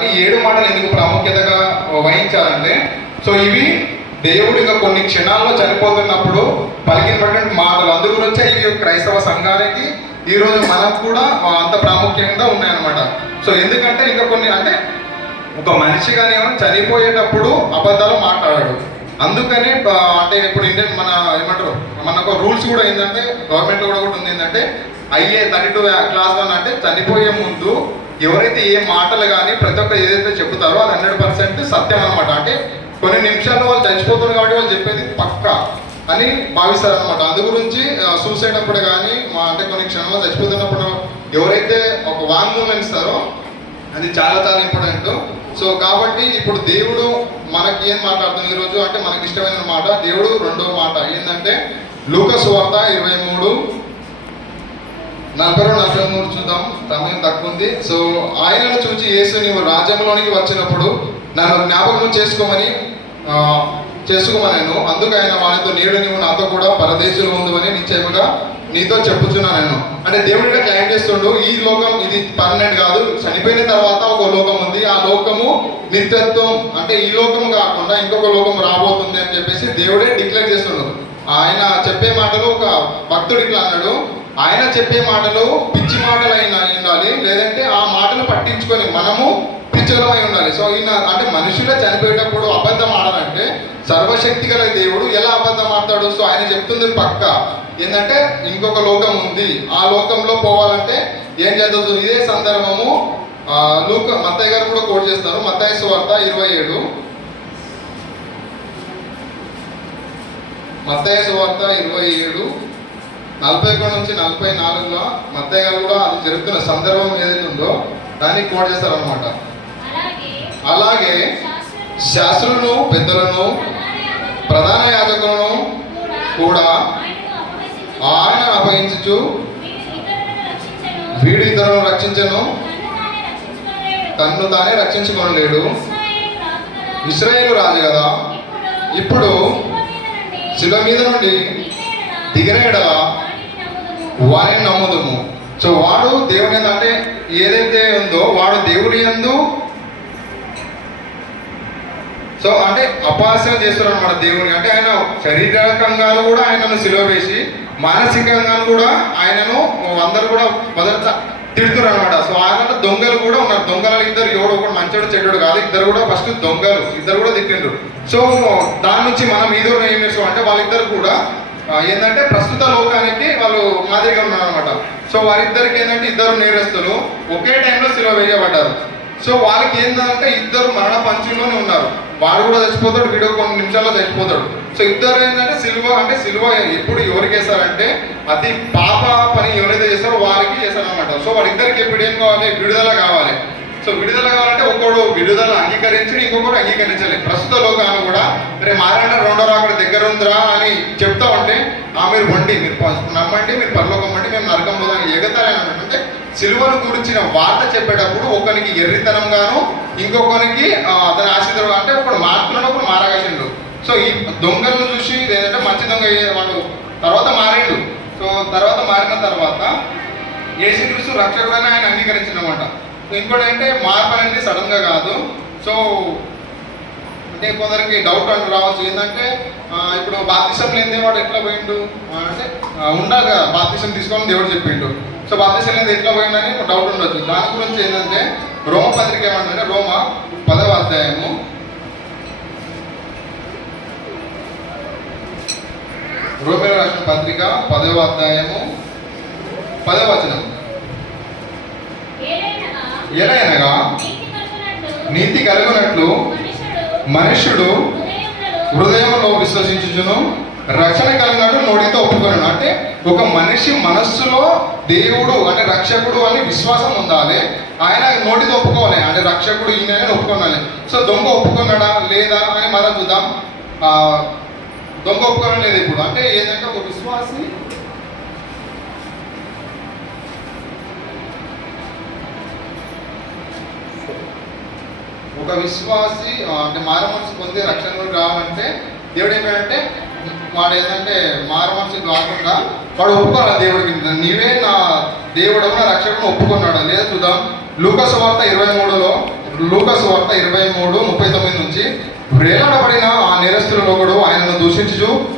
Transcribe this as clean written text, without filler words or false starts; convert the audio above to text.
కానీ 7 మాటలు ఎందుకు ప్రాముఖ్యతగా వహించాలంటే, సో ఇవి దేవుడు ఇంకా కొన్ని క్షణాల్లో చనిపోతున్నప్పుడు పలికినటువంటి మాటలు. అందు గురించే ఇవి క్రైస్తవ సంఘానికి ఈరోజు మనకు కూడా అంత ప్రాముఖ్యంగా ఉన్నాయన్నమాట. సో ఎందుకంటే ఇంకా కొన్ని అంటే ఒక మనిషి కానీ చనిపోయేటప్పుడు అబద్ధాలు మాట్లాడాడు. అందుకని అంటే ఇప్పుడు ఇండియన్ మన ఏమంటారు మనకు రూల్స్ కూడా ఏంటంటే గవర్నమెంట్ కూడా ఉంది ఏంటంటే IA 32 క్లాస్ 1 అంటే చనిపోయే ముందు ఎవరైతే ఏ మాటలు కానీ ప్రతి ఒక్క ఏదైతే చెబుతారో అది 100% సత్యం అనమాట. అంటే కొన్ని నిమిషాల్లో వాళ్ళు చచ్చిపోతున్నారు కాబట్టి వాళ్ళు చెప్పేది పక్కా అని భావిస్తారు అనమాట. అందు గురించి సూసైడ్ అప్పుడు కానీ అంటే కొన్ని క్షణాల్లో చచ్చిపోతున్నప్పుడు ఎవరైతే ఒక వాంగ్మూలం ఇస్తారో అది చాలా చాలా ఇంపార్టెంట్. సో కాబట్టి ఇప్పుడు దేవుడు మనకి ఏం మాట్లాడుతుంది ఈరోజు అంటే మనకి ఇష్టమైన మాట. దేవుడు రెండో మాట ఏంటంటే లూకా సువార్త 23:42-43 చూద్దాం, సమయం తక్కువ ఉంది. సో ఆయనను చూచి యేసు నీవు రాజ్యంలోనికి వచ్చినప్పుడు నన్ను జ్ఞాపకం చేసుకోమనేను. అందుకు ఆయన వానితో నేడు నీవు నాతో కూడా పరదేశులు ఉందని నిశ్చయముగా నీతో చెప్పుచున్నా నేను. అంటే దేవుడిగా క్లైమ్ చేస్తుండు ఈ లోకం ఇది పర్మనెంట్ కాదు, చనిపోయిన తర్వాత ఒక లోకం ఉంది, ఆ లోకము నిత్యత్వం, అంటే ఈ లోకము కాకుండా ఇంకొక లోకం రాబోతుంది అని చెప్పేసి దేవుడే డిక్లేర్ చేస్తుండు. ఆయన చెప్పే మాటలు ఒక భక్తుడు ఇట్లా అన్నాడు, ఆయన చెప్పే మాటలు పిచ్చి మాటలు అయినా ఉండాలి, లేదంటే ఆ మాటలు పట్టించుకొని మనము పిచ్చలమై ఉండాలి. సో ఈయన అంటే మనుషులే చనిపోయేటప్పుడు అబద్ధం ఆడాలంటే సర్వశక్తి గల దేవుడు ఎలా అబద్ధం ఆడతాడు? సో ఆయన చెప్తుంది పక్క ఏంటంటే ఇంకొక లోకం ఉంది, ఆ లోకంలో పోవాలంటే ఏం చేద్దాం. ఇదే సందర్భము మత్తయ్య గారు కూడా కోట్ చేస్తారు. మత్తయి సువార్త 27 41-44 మత్తయ్య గారు కూడా అది జరుగుతున్న సందర్భం ఏదైతే ఉందో దాన్ని కోట్ చేస్తారనమాట. అలాగే శాస్త్రులను పెద్దలను ప్రధాన యాజకులను కూడా ఆయన అపహరించు వీడు ఇతరులను రక్షించను, తన్ను తానే రక్షించుకోలేడు. ఇశ్రాయేలు రాజు కదా, ఇప్పుడు శిలువ మీద నుండి దిగిన ఎడల వారిని నమ్ముదుము. సో వాడు దేవుని అంటే ఏదైతే ఉందో వాడు దేవుని యందు సో అంటే అపహాస్యం చేస్తున్నాడు అన్నమాట దేవుని. అంటే ఆయన శారీరకంగా కూడా ఆయనను సిలువ వేసి మానసికంగా కూడా ఆయనను అందరూ కూడా మొదట తిడుతున్నారు అనమాట. సో ఆయన దొంగలు కూడా ఉన్నారు. దొంగలు ఇద్దరు, ఎవడు ఒకటి మంచోడు చెడ్డోడు కాదు, ఇద్దరు కూడా ఫస్ట్ దొంగలు, ఇద్దరు కూడా తిట్టిండ్రు. సో దాని నుంచి మనం ఈదో ఏం చేస్తాం అంటే వాళ్ళిద్దరు కూడా ఏంటంటే ప్రస్తుత లోకానికి వాళ్ళు మాదిరిగా ఉన్నారు అనమాట. సో వారిద్దరికి ఏంటంటే ఇద్దరు నేరస్తులు ఒకే టైంలో సిలువ వేయబడ్డారు. సో వాళ్ళకి ఏంటంటే ఇద్దరు మరణ పంచుల్లోనే ఉన్నారు. వాడు కూడా చచ్చిపోతాడు, వీడు కొన్ని నిమిషాల్లో చచ్చిపోతాడు. సో ఇద్దరు ఏంటంటే సిలువ అంటే సిలువ ఎప్పుడు ఎవరికి వేస్తారంటే అతి పాప పని ఎవరైతే చేస్తారో వారికి చేస్తారనమాట. సో వాళ్ళిద్దరికి ఎప్పుడు ఏం కావాలి? విడుదల కావాలి. సో విడుదల కావాలంటే ఒకడు విడుదల అంగీకరించి ఇంకొకరు అంగీకరించాలి. ప్రస్తుత లోకాన్ని కూడా రే మారాడ రెండో రాకడ దగ్గర ఉందిరా అని చెప్తా ఉంటే మీరు వండి, మీరు నమ్మండి, మీరు పరలోకం వండి, మేము నరకం పోదాం ఎగతారని అంటే సిలువను గురించిన వార్త చెప్పేటప్పుడు ఒకరికి ఎర్రితనంగాను ఇంకొకరికి అతని ఆశీర్వాదం అంటే ఒకడు మార్పులను ఒకడు మారగాసిండు. సో ఈ దొంగలను చూసి లేదంటే మంచి దొంగ వాడు తర్వాత మారిండు. సో తర్వాత మారిన తర్వాత యేసుక్రీస్తు రక్షకుడని ఆయన అంగీకరించినమాట. ఇంకోటి అంటే మార్పు అనేది సడన్గా కాదు. సో అంటే కొందరికి డౌట్ అంటూ రావచ్చు ఏంటంటే ఇప్పుడు బాప్తిసం లేనిదే వాడు ఎట్లా పోయిండు అంటే ఉండాలి కదా, బాప్తిసం తీసుకోవాలని దేవుడు చెప్పిండు. సో బాప్తిసం లేనిది ఎట్లా పోయిందని డౌట్ ఉండొచ్చు. దాని గురించి ఏంటంటే రోమ పత్రిక ఏమంటే రోమ 10వ అధ్యాయము రోమిలకు రాసిన పత్రిక 10వ అధ్యాయము 10వ వచనం. ఎలయనగా నీతి కలుగునట్లు మనుష్యుడు హృదయంలో విశ్వసించును, రక్షణ కలిగినట్టు నోటితో ఒప్పుకొనను. అంటే ఒక మనిషి మనస్సులో దేవుడు అంటే రక్షకుడు అని విశ్వాసం ఉండాలి, ఆయన నోటితో ఒప్పుకోవాలి అంటే రక్షకుడు ఈయన ఒప్పుకోవాలి. సో దొంగ ఒప్పుకున్నాడా లేదా అని మనం చూద్దాం. దొంగ ఒప్పుకోవడం లేదు ఇప్పుడు. అంటే ఏంటంటే ఒక విశ్వాసి అంటే మారు మనసు పొంది రక్షణలోకి రావాలంటే దేవుడు ఏమంటే వాడు ఏంటంటే మారు మనసు కాకుండా వాడు ఒప్పుకోవాలి దేవుడికి, నీవే నా దేవుడు నా రక్షకుడు ఒప్పుకున్నాడు లేదా చూద్దాం. లూకా సువార్త 23 లూకాసు వార్త 23:39 నుంచి, వేలాడబడిన ఆ నేరస్తులలో ఒకడు ఆయనను దూషించుచు